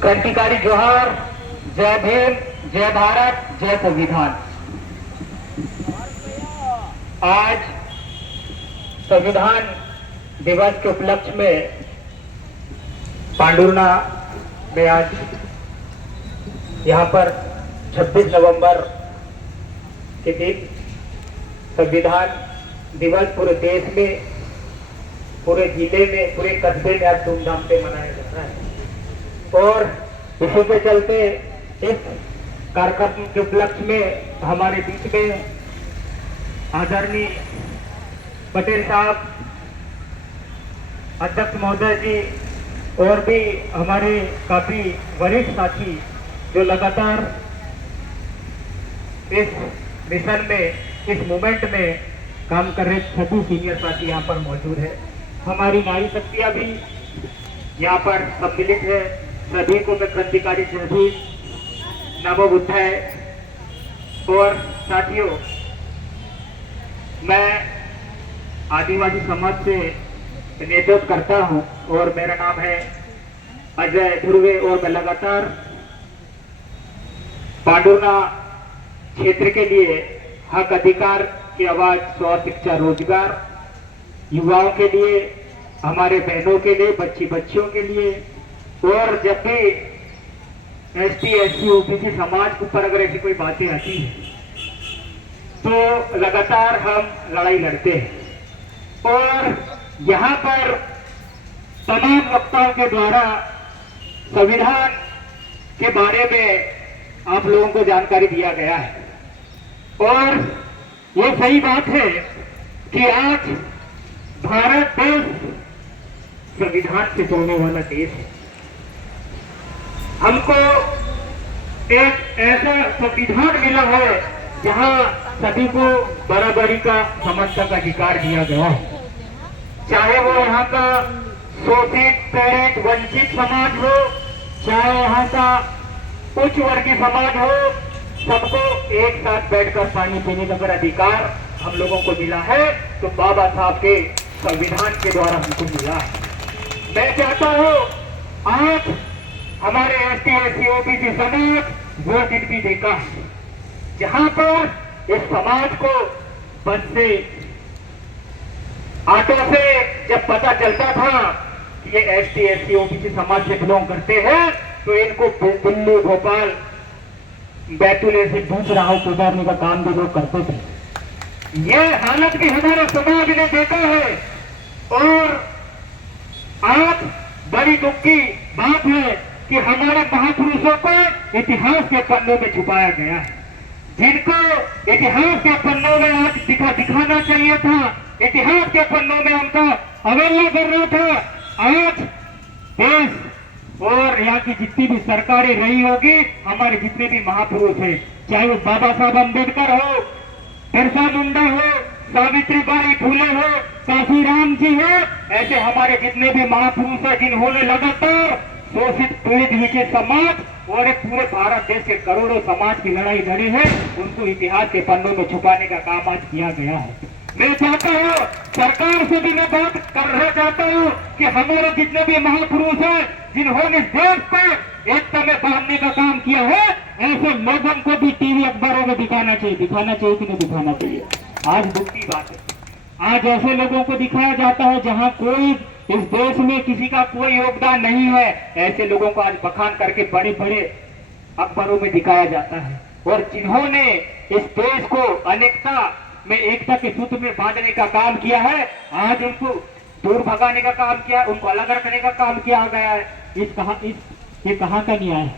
क्रांतिकारी जोहार। जय भीम, जय भारत, जय संविधान। आज संविधान दिवस के उपलक्ष्य में पांडुरना में आज यहाँ पर 26 नवंबर के दिन संविधान दिवस पूरे देश में, पूरे जिले में, पूरे कस्बे में आज धूमधाम से मनाया जा रहा है। और इसी के चलते इस कार्यक्रम के उपलक्ष्य में हमारे बीच में आदरणीय पटेल साहब, अध्यक्ष महोदय जी और भी हमारे काफी वरिष्ठ साथी जो लगातार इस मिशन में, इस मूवमेंट में काम कर रहे सभी सीनियर साथी यहाँ पर मौजूद है। हमारी नारी शक्तियाँ भी यहाँ पर सम्मिलित है। सभी को मैं क्रांतिकारी जय भीम, नमो बुद्धाय। और साथियों, मैं आदिवासी समाज से नेतृत्व करता हूँ और मेरा नाम है अजय ध्रुवे और मैं लगातार पांडुरना क्षेत्र के लिए हक अधिकार की आवाज, स्वास्थ्य, शिक्षा, रोजगार, युवाओं के लिए, हमारे बहनों के लिए, बच्चियों के लिए, और जब भी एसटी, एससी, ओबीसी समाज के ऊपर अगर ऐसी कोई बातें आती है तो लगातार हम लड़ाई लड़ते हैं। और यहाँ पर तमाम वक्ताओं के द्वारा संविधान के बारे में आप लोगों को जानकारी दिया गया है। और ये सही बात है कि आज भारत देश संविधान से चलने वाला देश है। हमको एक ऐसा संविधान मिला है जहां सभी को बराबरी का समानता का अधिकार दिया गया है। चाहे वो यहाँ का शोषित, पीड़ित, वंचित समाज हो, चाहे यहाँ का उच्च वर्गीय समाज हो, सबको एक साथ बैठकर पानी पीने का अगर अधिकार हम लोगों को मिला है तो बाबा साहब के संविधान के द्वारा हमको मिला है। मैं चाहता हूँ आज हमारे एसटी, एससी, ओबीसी समाज वो दिन भी देखा है जहां पर इस समाज को बस से, ऑटो से जब पता चलता था कि ये एसटी, एससी, ओबीसी समाज से बिलोंग करते हैं तो इनको दिल्ली, भोपाल, बैतूल से दूध राहों को उतारने का काम भी लोग करते थे। ये हालत भी हमारे समाज ने देखा है। और आज बड़ी दुख की बात है कि हमारे महापुरुषों को इतिहास के पन्नों में छुपाया गया है, जिनको इतिहास के पन्नों में आज दिखाना चाहिए था, इतिहास के पन्नों में उनका अवहेलना कर रहा था। आज देश और यहाँ की जितनी भी सरकारें रही होगी, हमारे जितने भी महापुरुष हैं, चाहे वो बाबा साहब अम्बेडकर हो, बिरसा मुंडा हो, सावित्रीबाई फुले हो, काशीराम जी हो, ऐसे हमारे जितने भी महापुरुष हैं जिन्होंने लगातार शोषित, पीड़ित, विचलित समाज और एक पूरे भारत देश के करोड़ों समाज की लड़ाई लड़ी है, उनको इतिहास के पन्नों में छुपाने का काम आज किया गया है। मैं चाहता हूँ, सरकार से भी मैं बात करना चाहता हूँ कि हमारे जितने भी महापुरुष हैं जिन्होंने देश को एकता में बांधने का काम किया है, ऐसे लोगों को भी टीवी, अखबारों में दिखाना चाहिए कि नहीं दिखाना चाहिए। आज दुख की बात है, आज ऐसे लोगों को दिखाया जाता है जहां कोई इस देश में किसी का कोई योगदान नहीं है, ऐसे लोगों को आज बखान करके बड़े बड़े अखबारों में दिखाया जाता है। और जिन्होंने इस देश को अनेकता में एकता के सूत्र में बांधने का काम किया है, आज उनको दूर भगाने का काम किया, उनको अलग रखने का काम किया गया है। ये कहाँ का न्याय है?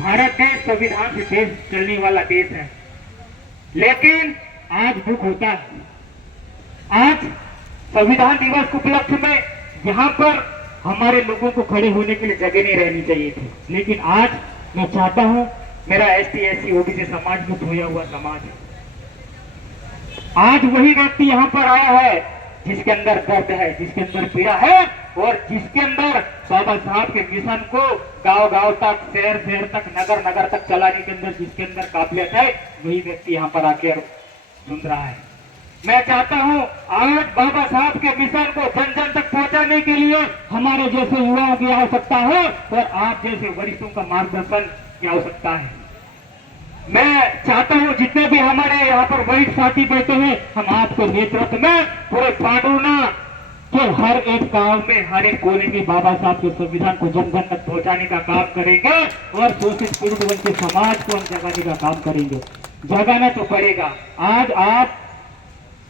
भारत देश संविधान से देश चलने वाला देश है, लेकिन आज दुख होता है। आज संविधान दिवस के उपलक्ष्य में यहाँ पर हमारे लोगों को खड़े होने के लिए जगह नहीं रहनी चाहिए थी, लेकिन आज मैं चाहता हूँ, मेरा एसटी, एससी, ओबीसी समाज में धोया हुआ समाज है, आज वही व्यक्ति यहाँ पर आया है जिसके अंदर दर्द है, जिसके अंदर पीड़ा है, और जिसके अंदर बाबा साहब के मिशन को गांव गांव तक, शहर शहर तक, नगर नगर तक चलाने के अंदर जिसके अंदर काबिलियत है, वही व्यक्ति यहाँ पर आकर सुन रहा है। मैं चाहता हूं आज बाबा साहब के मिशन को जन जन तक पहुंचाने के लिए हमारे जैसे युवाओं की आवश्यकता है और आप जैसे वरिष्ठों का मार्गदर्शन की आवश्यकता है। मैं चाहता हूं जितने भी हमारे यहाँ पर वरिष्ठ साथी बैठे हैं, हम आपके नेतृत्व में पूरे पांडुना के हर एक गांव में, हर एक कोने में बाबा साहब के संविधान को जन जन तक पहुंचाने का काम करेंगे और शोषित पीड़ित वंचित समाज को हम जगाने का काम करेंगे। जगाना तो पड़ेगा। आज आप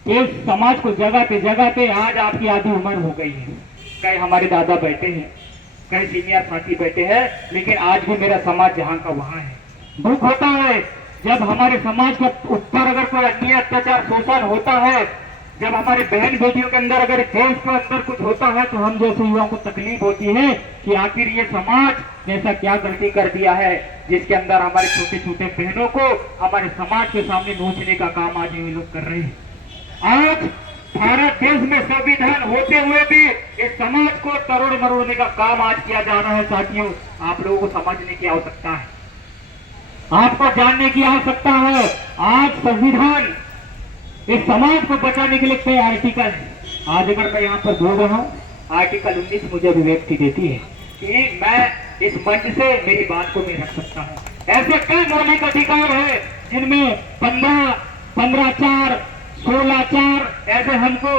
इस समाज को जगाते जगाते आज आपकी आधी उम्र हो गई है। कई हमारे दादा बैठे हैं, कई सीनियर साथी बैठे हैं, लेकिन आज भी मेरा समाज जहां का वहां है। दुख होता है जब हमारे समाज के ऊपर अगर कोई अन्याय अत्याचार शोषण होता है, जब हमारे बहन बेटियों के अंदर अगर देश के अंदर कुछ होता है तो हम जैसे युवाओं को तकलीफ होती है कि आखिर ये समाज ऐसा क्या गलती कर दिया है जिसके अंदर हमारे छोटे छोटे बहनों को हमारे समाज के सामने नोचने का काम आज ये लोग कर रहे हैं। आज भारत देश में संविधान होते हुए भी इस समाज को तोड़ मरोड़ने का काम आज किया जा रहा है। साथियों, आप लोगों को समझने की आवश्यकता है, आपको जानने की आवश्यकता है। आज संविधान इस समाज को बचाने के लिए कई आर्टिकल है। आज अगर मैं यहाँ पर बोल रहा हूँ, आर्टिकल 19 मुझे अभिव्यक्ति देती है कि मैं इस मंच से मेरी बात को मैं रख सकता हूँ। ऐसे कई मौलिक अधिकार है जिनमें 15(4), 16(4) ऐसे हमको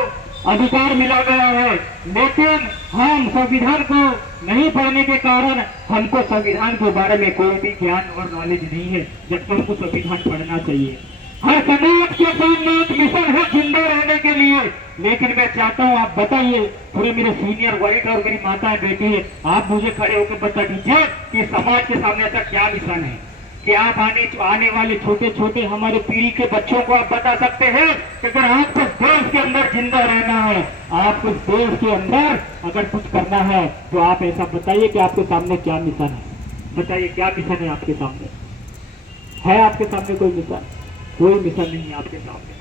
अधिकार मिला गया है, लेकिन हम संविधान को नहीं पढ़ने के कारण हमको संविधान के बारे में कोई भी ज्ञान और नॉलेज नहीं है, जबकि हमको संविधान पढ़ना चाहिए। हर समाज के सामने एक मिशन है जिंदा रहने के लिए, लेकिन मैं चाहता हूँ आप बताइए, पूरे मेरे सीनियर वरिष्ठ और मेरी माताएं बेटी है, आप मुझे खड़े होकर बता दीजिए कि समाज के सामने ऐसा क्या मिशन है कि आप आने वाले छोटे छोटे हमारे पीढ़ी के बच्चों को आप बता सकते हैं कि अगर आपको देश के अंदर जिंदा रहना है, आपको देश के अंदर अगर कुछ करना है तो आप ऐसा बताइए कि आपके सामने क्या मिशन है। बताइए क्या मिशन है आपके सामने? है आपके सामने कोई मिशन? कोई मिशन नहीं है आपके सामने।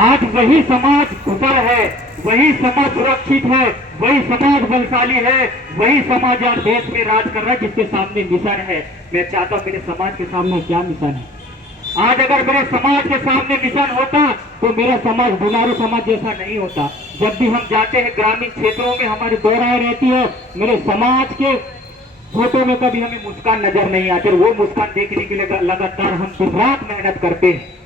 आज वही समाज कुशल है, वही समाज सुरक्षित है, वही समाज बलशाली है, वही समाज आज देश में राज कर रहा है जिसके सामने मिशन है। मैं चाहता हूं मेरे समाज के सामने क्या मिशन है। आज अगर मेरे समाज के सामने मिशन होता तो मेरा समाज बुलारू समाज जैसा नहीं होता। जब भी हम जाते हैं ग्रामीण क्षेत्रों में, हमारी दौराएं रहती है, मेरे समाज के फोटो में कभी हमें मुस्कान नजर नहीं आती। वो मुस्कान देखने के लिए लगातार हम दिन रात मेहनत करते हैं,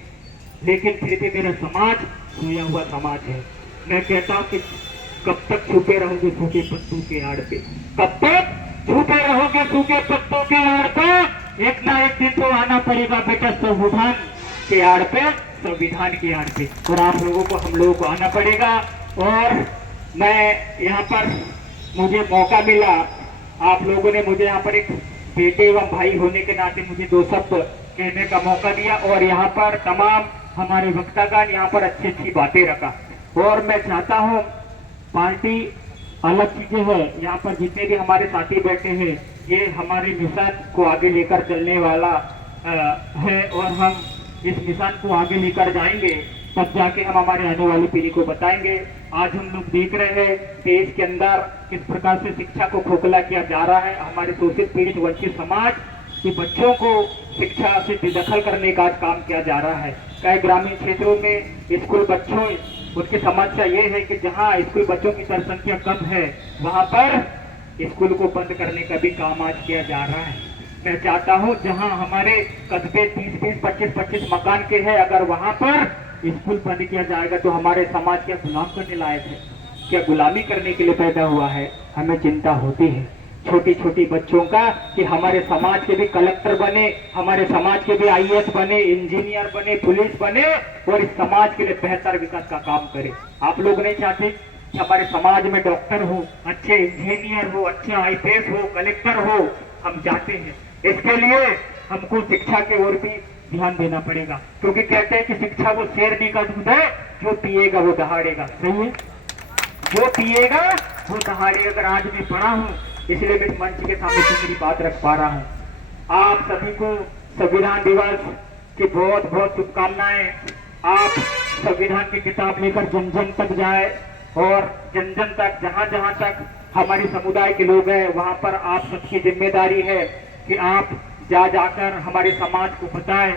लेकिन फिर भी मेरा समाज सोया हुआ समाज है। मैं कहता हूँ कि कब तक छुपे रहोगे सूखे पत्तों के आड़ पे? कब तक छुपे रहोगे सूखे पत्तों के आड़ पे? एक ना एक दिन तो आना पड़ेगा बेटा संविधान के आड़ पे, संविधान के आड़ पे, और आप लोगों को, हम लोगों को आना पड़ेगा। और मैं यहाँ पर मुझे मौका मिला, आप लोगों ने मुझे यहाँ पर एक बेटे एवं भाई होने के नाते मुझे दो शब्द कहने का मौका दिया और यहाँ पर तमाम हमारे वक्तागण यहाँ पर अच्छी अच्छी बातें रखा। और मैं चाहता हूँ, पार्टी अलग चीजें हैं, यहाँ पर जितने भी हमारे साथी बैठे हैं ये हमारे मिशन को आगे लेकर चलने वाला है और हम इस मिशन को आगे लेकर जाएंगे, तब जाके हम हमारे आने वाली पीढ़ी को बताएंगे। आज हम लोग देख रहे हैं देश के अंदर किस प्रकार से शिक्षा को खोखला किया जा रहा है। हमारे शोषित पीड़ित वंचित समाज के बच्चों को शिक्षा से बेदखल करने का काम किया जा रहा है। कई ग्रामीण क्षेत्रों में स्कूल बच्चों, उनकी समस्या ये है कि जहाँ स्कूल बच्चों की जनसंख्या कम है वहाँ पर स्कूल को बंद करने का भी काम आज किया जा रहा है। मैं चाहता हूँ जहाँ हमारे कस्बे 30-20, 25-25 मकान के हैं, अगर वहाँ पर स्कूल बंद किया जाएगा तो हमारे समाज क्या गुलाम करने लायक है? क्या गुलामी करने के लिए पैदा हुआ है? हमें चिंता होती है छोटी छोटी बच्चों का कि हमारे समाज के भी कलेक्टर बने, हमारे समाज के भी IAS बने, इंजीनियर बने, पुलिस बने और इस समाज के लिए बेहतर विकास का काम करे। आप लोग नहीं चाहते कि हमारे समाज में डॉक्टर हो, अच्छे इंजीनियर हो, अच्छा IPS हो, कलेक्टर हो? हम चाहते हैं। इसके लिए हमको शिक्षा की ओर भी ध्यान देना पड़ेगा, क्योंकि कहते हैं कि शिक्षा वो शेरनी का दूध है, जो पिएगा वो दहाड़ेगा। सही है, जो पिएगा वो दहाड़ेगा। अगर आज मैं पढ़ा हूँ इसलिए मैं मंच के सामने मेरी बात रख पा रहा हूँ। आप सभी को संविधान दिवस की बहुत बहुत शुभकामनाएं। आप संविधान की किताब लेकर जन जन तक जाए और जन जन तक, जहाँ जहाँ तक हमारे समुदाय के लोग हैं वहाँ पर आप सबकी जिम्मेदारी है कि आप जाकर हमारे समाज को बताएं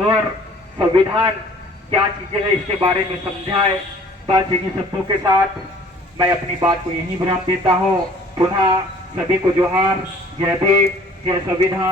और संविधान क्या चीजें हैं इसके बारे में समझाए। बस इन्हीं शब्दों के साथ मैं अपनी बात को यहीं विराम देता हूँ। पुनः सभी को जोहार, जय भीम, जय संविधान।